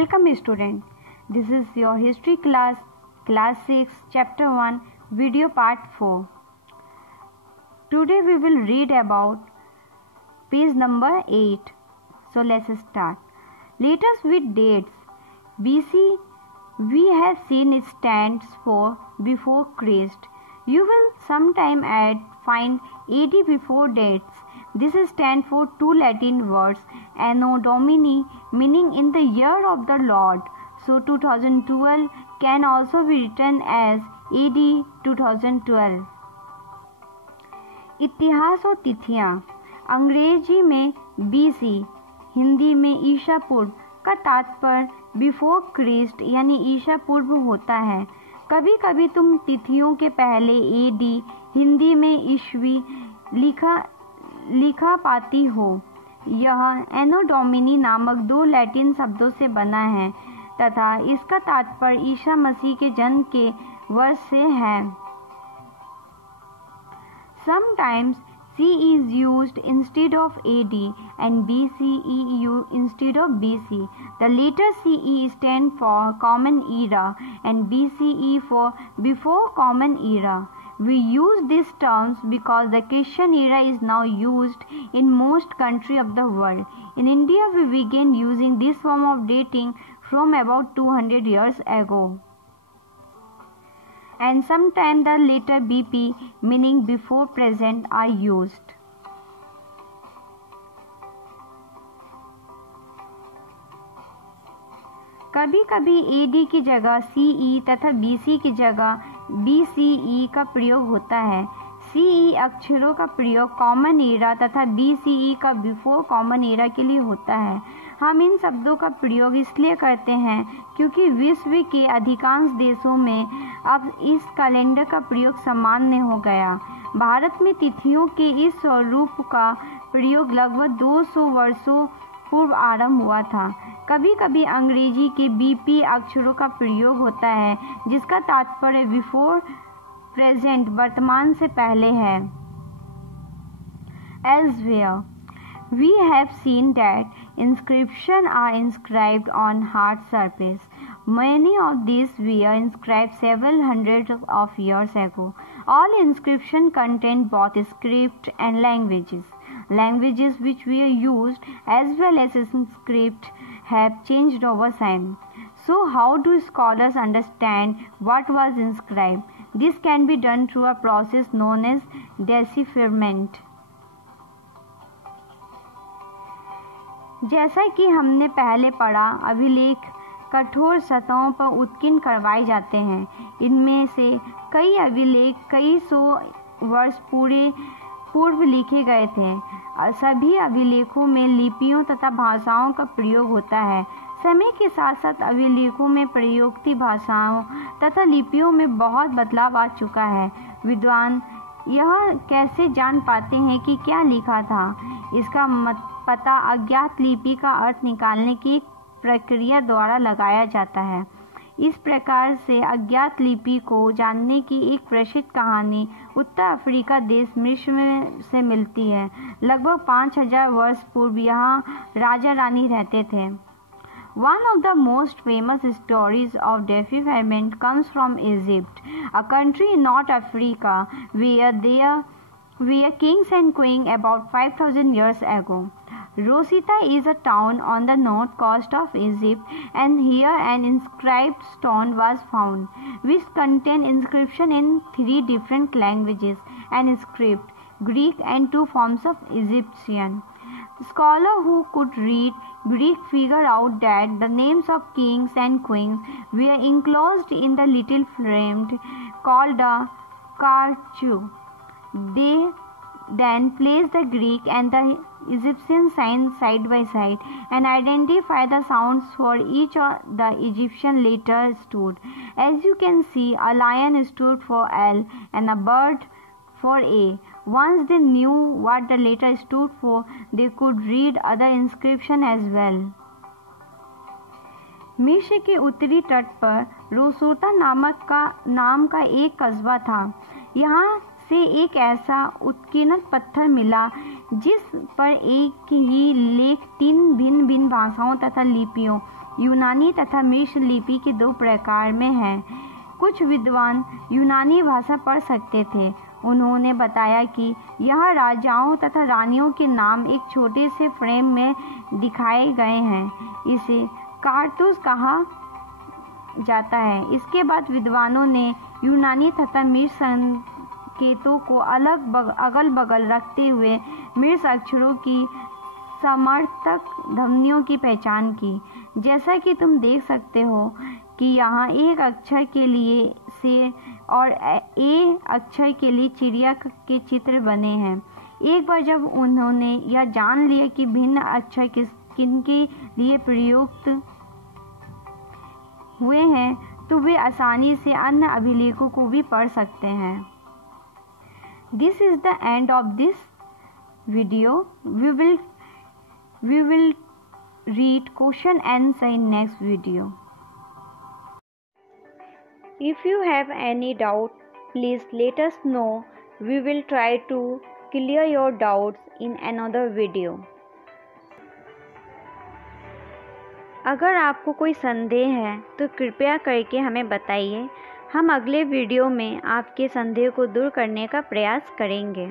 Welcome student. This is your history class 6, chapter 1, video part 4. Today we will read about page number 8. So let's start. Let us with dates. BC we have seen it stands for before Christ. You will sometime find AD before dates. This stands for two Latin words, Anno Domini, meaning in the year of the Lord. So 2012 can also be written as AD 2012. इतिहास और तिथियाँ. अंग्रेजी में BC, Hindi में ईसा पूर्व का तात्पर्य before Christ यानी ईसा पूर्व होता है. कभी कभी तुम तिथियों के पहले AD हिंदी में ईस्वी लिखा पाती हो. यह एनो डोमिनी नामक दो लैटिन शब्दों से बना है तथा इसका तात्पर्य ईसा मसीह के जन्म के वर्ष से है. Sometimes C is used instead of AD and BCE instead of BC. The letter CE stands for Common Era and BCE for Before Common Era. We use these terms because the Christian era is now used in most countries of the world. In India, we began using this form of dating from about 200 years ago. And sometimes the letter BP, meaning before present, are used. कभी कभी AD की जगह CE तथा BC की जगह BCE का प्रयोग होता है. CE अक्षरों का प्रयोग कॉमन एरा तथा BCE का बिफोर कॉमन एरा के लिए होता है. हम इन शब्दों का प्रयोग इसलिए करते हैं क्योंकि विश्व के अधिकांश देशों में अब इस कैलेंडर का प्रयोग सामान्य हो गया. भारत में तिथियों के इस स्वरूप का प्रयोग लगभग 200 वर्षों पूर्व आरंभ हुआ था. कभी कभी अंग्रेजी के BP अक्षरों का प्रयोग होता है जिसका तात्पर्य बिफोर प्रेजेंट वर्तमान से पहले है. Elsewhere, we have seen that inscriptions are inscribed on hard surface. Many of these were inscribed several hundreds of years ago. All inscriptions contain both script and languages. Languages which were used as well as script have changed over time. So how do scholars understand what was inscribed? This can be done through a process known as decipherment. जैसा कि हमने पहले पढ़ा, अभिलेख कठोर सतहों पर उत्कीर्ण करवाए जाते हैं. इनमें से कई अभिलेख कई सौ वर्ष पूर्व लिखे गए थे. सभी अभिलेखों में लिपियों तथा भाषाओं का प्रयोग होता है. समय के साथ साथ अभिलेखों में प्रयुक्त भाषाओं तथा लिपियों में बहुत बदलाव आ चुका है. विद्वान यह कैसे जान पाते हैं कि क्या लिखा था? इसका पता अज्ञात लिपि का अर्थ निकालने की एक प्रक्रिया द्वारा लगाया जाता है. इस प्रकार से अज्ञात लिपि को जानने की एक प्रसिद्ध कहानी उत्तर अफ्रीका देश मिस्र से मिलती है. लगभग 5000 वर्ष पूर्व यहाँ राजा रानी रहते थे. One of the most famous stories of decipherment comes from Egypt, a country in North Africa where there were kings and queens about 5000 years ago. Rosetta is a town on the north coast of Egypt, and here an inscribed stone was found, which contained inscription in 3 different languages and script, Greek and 2 forms of Egyptian. Scholars who could read Greek figured out that the names of kings and queens were enclosed in the little frame called a karchu. They then placed the Greek and the Egyptian signs side by side and identify the sounds for each of the Egyptian letters stood. As you can see, a lion stood for L and a bird for A. Once they knew what the letter stood for, they could read other inscription as well. मिस्र के उत्तरी तट पर रोसोता नाम का एक कस्बा था. यहाँ से एक ऐसा उत्कीर्ण पत्थर मिला जिस पर एक ही लेख 3 भिन्न भिन्न भाषाओं तथा लिपियों यूनानी तथा मिस्र लिपि के दो प्रकार में है। कुछ विद्वान यूनानी भाषा पढ़ सकते थे। उन्होंने बताया कि यह राजाओं तथा रानियों के नाम एक छोटे से फ्रेम में दिखाए गए हैं। इसे कारतूस कहा जाता है। इसके बाद विद्वानों ने यूनानी तथा मिस्र संकेतों को अगल बगल रखते हुए मिस्र अक्षरों की समर्थक ध्वनियों की पहचान की। जैसा कि तुम देख सकते हो कि यहाँ एक अक्षर के लिए से और ए अक्षर के लिए चिड़िया के चित्र बने हैं। एक बार जब उन्होंने यह जान लिया कि भिन्न अक्षर किनके लिए प्रयुक्त हुए हैं, तो वे आसानी से अन्य अभिलेखों को भी पढ़ सकते हैं। This is the end of this video. We will read question and answer in next video. If you have any doubt, please let us know. We will try to clear your doubts in another video. अगर आपको कोई संदेह है तो कृपया करके हमें बताइए। हम अगले वीडियो में आपके संदेह को दूर करने का प्रयास करेंगे।